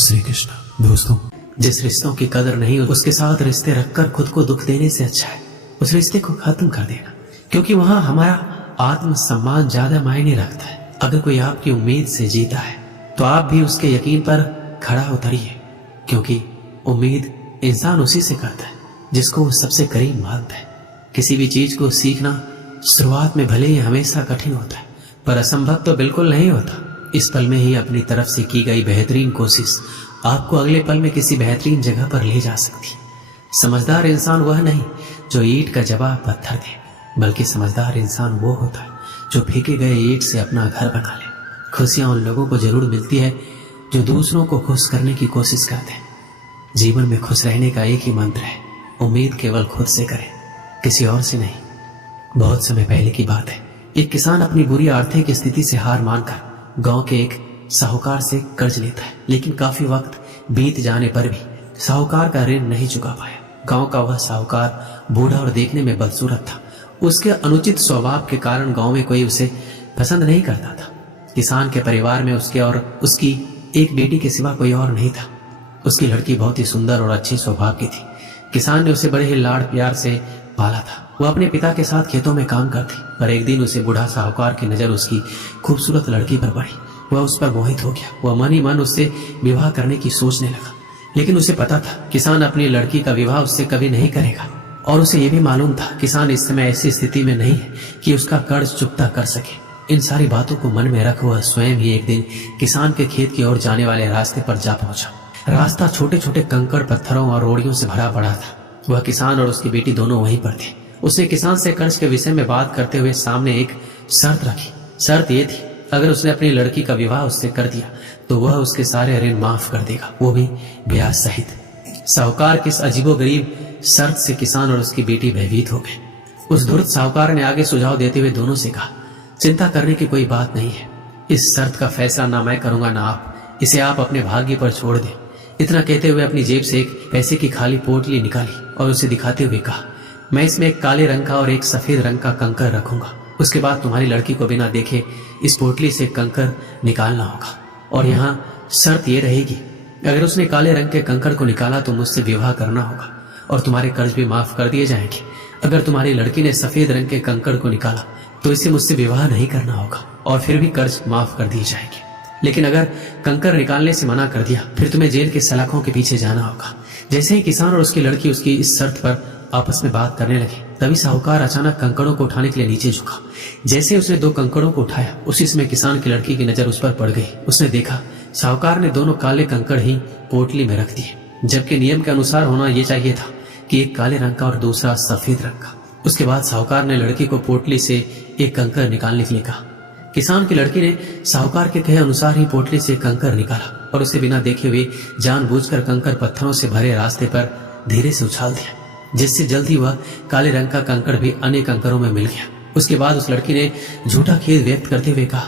श्री कृष्ण। दोस्तों, जिस रिश्तों की कदर नहीं उसके साथ रिश्ते रखकर खुद को दुख देने से अच्छा है उस रिश्ते को खत्म कर देना, क्योंकि वहां हमारा आत्मसम्मान ज्यादा मायने रखता है। अगर कोई आपकी उम्मीद से जीता है तो आप भी उसके यकीन पर खड़ा उतरिए, क्योंकि उम्मीद इंसान उसी से करता है जिसको वो सबसे करीब मानता है। किसी भी चीज को सीखना शुरुआत में भले ही हमेशा कठिन होता है, पर असंभव तो बिल्कुल नहीं होता। इस पल में ही अपनी तरफ से की गई बेहतरीन कोशिश आपको अगले पल में किसी बेहतरीन जगह पर ले जा सकती है। समझदार इंसान वह नहीं जो ईंट का जवाब पत्थर दे, बल्कि समझदार इंसान वो होता है जो फेंके गए ईंट से अपना घर बना ले। खुशियां उन लोगों को जरूर मिलती है जो दूसरों को खुश करने की कोशिश करते हैं। जीवन में खुश रहने का एक ही मंत्र है, उम्मीद केवल खुद से करें, किसी और से नहीं। बहुत समय पहले की बात है, एक किसान अपनी बुरी आर्थिक स्थिति से हार मानकर गांव के एक साहूकार से कर्ज लेता है, लेकिन काफी वक्त बीत जाने पर भी साहूकार का ऋण नहीं चुका पाया। गांव का वह साहूकार बूढ़ा और देखने में बदसूरत था। उसके अनुचित स्वभाव के कारण गांव में कोई उसे पसंद नहीं करता था। किसान के परिवार में उसके और उसकी एक बेटी के सिवा कोई और नहीं था। उसकी लड़की बहुत ही सुंदर और अच्छे स्वभाव की थी। किसान ने उसे बड़े ही लाड़ प्यार से पाला था। वह अपने पिता के साथ खेतों में काम करती, पर एक दिन उसे बूढ़ा साहूकार की नजर उसकी खूबसूरत लड़की पर पड़ी। वह उस पर मोहित हो गया। वह मन ही मन उससे विवाह करने की सोचने लगा, लेकिन उसे पता था किसान अपनी लड़की का विवाह उससे कभी नहीं करेगा, और उसे यह भी मालूम था किसान इस समय ऐसी स्थिति में नहीं है कि उसका कर्ज चुकता कर सके। इन सारी बातों को मन में रख वह स्वयं ही एक दिन किसान के खेत की ओर जाने वाले रास्ते पर जा पहुंचा। रास्ता छोटे छोटे कंकड़ पत्थरों और रोड़ियों से भरा पड़ा था। वह किसान और उसकी बेटी दोनों वहीं पर थे। उसने किसान से कर्ज के विषय में बात करते हुए सामने एक शर्त रखी। शर्त ये थी, अगर उसने अपनी लड़की का विवाह उससे कर दिया तो वह उसके सारे ऋण माफ कर देगा, वो भी ब्याज सहित। साहूकार की इस अजीबोगरीब शर्त से किसान और उसकी बेटी भयभीत हो गए। उस धूर्त साहूकार ने आगे सुझाव देते हुए दोनों से कहा, चिंता करने की कोई बात नहीं है। इस शर्त का फैसला ना मैं करूंगा ना आप, इसे आप अपने भाग्य पर छोड़ दें। इतना कहते हुए अपनी जेब से एक पैसे की खाली पोटली निकाली और उसे दिखाते हुए कहा, मैं इसमें एक काले रंग का और एक सफेद रंग का कंकर रखूंगा। उसके बाद तुम्हारी लड़की को बिना देखे इस पोटली से कंकर निकालना होगा, और यहाँ शर्त ये रहेगी, अगर उसने काले रंग के कंकर को निकाला तो मुझसे विवाह करना होगा और तुम्हारे कर्ज भी माफ कर दिए जाएंगे। अगर तुम्हारी लड़की ने सफेद रंग के कंकर को निकाला तो इसे मुझसे विवाह नहीं करना होगा और फिर भी कर्ज माफ कर दिए जाएंगे। लेकिन अगर कंकर निकालने से मना कर दिया फिर तुम्हें जेल के सलाखों के पीछे जाना होगा। जैसे ही किसान और उसकी लड़की उसकी इस शर्त पर आपस में बात करने लगे, तभी साहूकार अचानक कंकड़ों को उठाने के लिए नीचे झुका। जैसे उसने दो कंकड़ों को उठाया, उसी समय किसान की लड़की की नजर उस पर पड़ गई। उसने देखा साहूकार ने दोनों काले कंकड़ ही पोटली में रख दिए, जबकि नियम के अनुसार होना यह चाहिए था कि एक काले रंग का और दूसरा सफेद रंग का। उसके बाद साहूकार ने लड़की को पोटली से एक कंकर निकालने के लिए कहा। किसान की लड़की ने साहूकार के कहे अनुसार ही पोटली से कंकर निकाला और उसे बिना देखे हुए जानबूझकर कंकर पत्थरों से भरे रास्ते पर धीरे से उछाल दिया, जिससे जल्द ही वह काले रंग का कंकड़ भी अन्य कंकरों में मिल गया। उसके बाद उस लड़की ने झूठा खेद व्यक्त करते हुए कहा,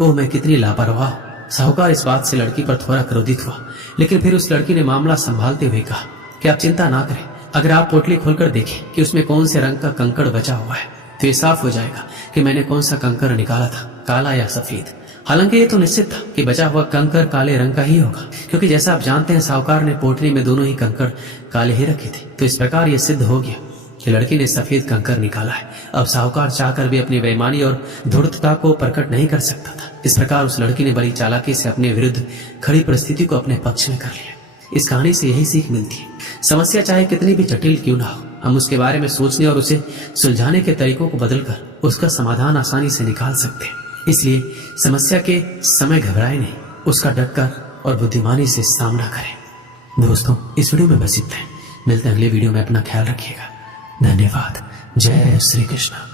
ओह मैं कितनी लापरवाह। साहूकार इस बात से लड़की पर थोड़ा क्रोधित हुआ, लेकिन फिर उस लड़की ने मामला संभालते हुए कहा कि आप चिंता ना करें, अगर आप पोटली खोलकर देखें कि उसमें कौन से रंग का कंकड़ बचा हुआ है तो ये साफ हो जाएगा कि मैंने कौन सा कंकड़ निकाला था, काला या सफेद। हालांकि ये तो निश्चित था कि बचा हुआ कंकड़ काले रंग का ही होगा, क्योंकि जैसा आप जानते हैं साहूकार ने पोटली में दोनों ही कंकड़ काले ही रखे थे। तो इस प्रकार ये सिद्ध हो गया कि लड़की ने सफेद कंकड़ निकाला है। अब साहूकार चाहकर भी अपनी बेईमानी और धूर्तता को प्रकट नहीं कर सकता था। इस प्रकार उस लड़की ने बड़ी चालाकी से अपने विरुद्ध खड़ी परिस्थिति को अपने पक्ष में कर लिया। इस कहानी से यही सीख मिलती है, समस्या चाहे कितनी भी जटिल क्यों ना हो, हम उसके बारे में सोचने और उसे सुलझाने के तरीकों को बदलकर उसका समाधान आसानी से निकाल सकते हैं। इसलिए समस्या के समय घबराए नहीं, उसका डटकर और बुद्धिमानी से सामना करें। दोस्तों, इस वीडियो में बस इतना है। मिलते हैं अगले वीडियो में। अपना ख्याल रखिएगा। धन्यवाद। जय श्री कृष्ण।